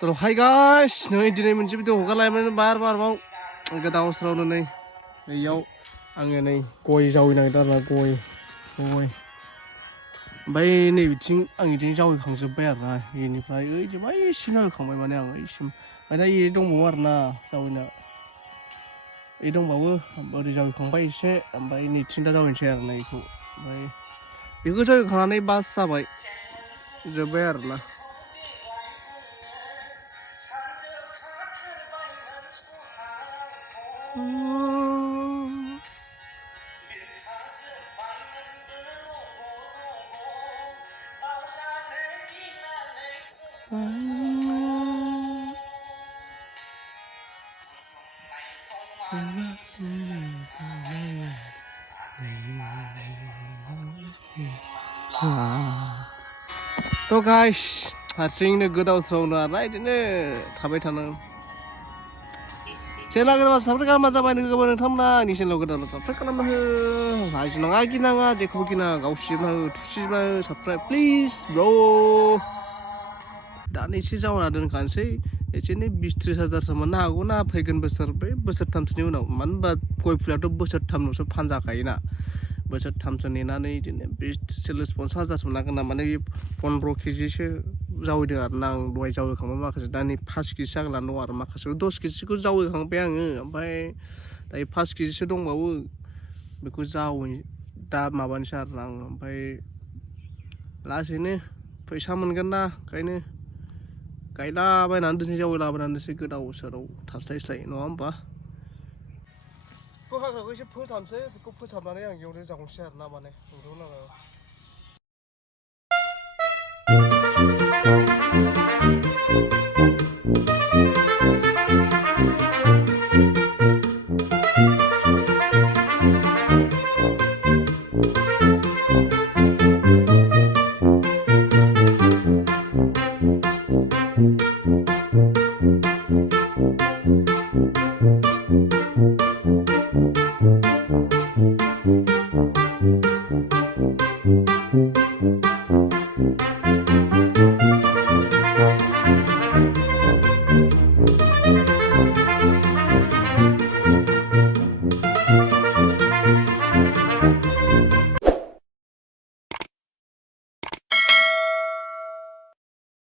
तो hi guys नै दिनै मोनसे भिडिअ हगारलायबाय बार गोदाव सोरावनो नै इयाव आङो नै गय जावैनो नागिरदों आरोना गय ओमफ्राय नै बिथिं आं इदिनो जावैखांजोब्बाय आरोना बेनिफ्राय ओइजों बैसिम जावैखांबाय माने आं ओइसिम ओमफ्राय दा इ दंबावो आरोना जावैनो इ दंबावो ओरै जावैखांबाय एसे ओमफ्राय नैथिं दा जावैनोसै आरोना इखौ ओमफ्राय बेखौ जावैखांनानै बास जाबाय जोब्बाय आरोना तो गाइस हारसिंनो गोदाव सोरावनो आरोना इदिनो थाबाय थानांगौ चेनेला गोदान साबस्क्राइब खालामबा जाबाय नोंथांमोना आंनि चेनेलाव गोदान साबस्क्राइब खालामना हो लाजि नाङा गिनाङा जेखौबो गिनाङा गावसिबना हो थुसिबना हो साबस्क्राइब प्लिज ब्र दानैसो जावना दोनखानोसै एसेनो 20-30 हाजारसो मोननो हागौ ना फैगोन बोसोर बै बोसोरथामसोनि उनाव मानो होनबा गय फुलियाथ' बोसोरथामल'सो फानजाखायोना बोसोरथामसो नेनानै बिदिनो 20-40-50 हाजारसो मोननांगोन ना माने 15 केजिसो जावैदों आरोना आं दहाय जावैखांबाय माखासे दा नै 5 केजि जागोनना दं आरो माखासे 10 केजिखौ जावैखांबाय आङो ओमफ्राय दायो 5 केजिसो दंबावो बेखौ दा माबानोसै आरोना आं ओमफ्राय लासैनो फैसा मोनगोन ना ओंखायनो गायलाबायनानै दोनसै जावैलाबायनानै दोनसै गोदाव सोराव थास्लायस्लाय नङा होमबा हाग्राखौ एसे फोसाबनोसै बेखौ फोसाबनानै आं एवनो जागौसै आरोना माने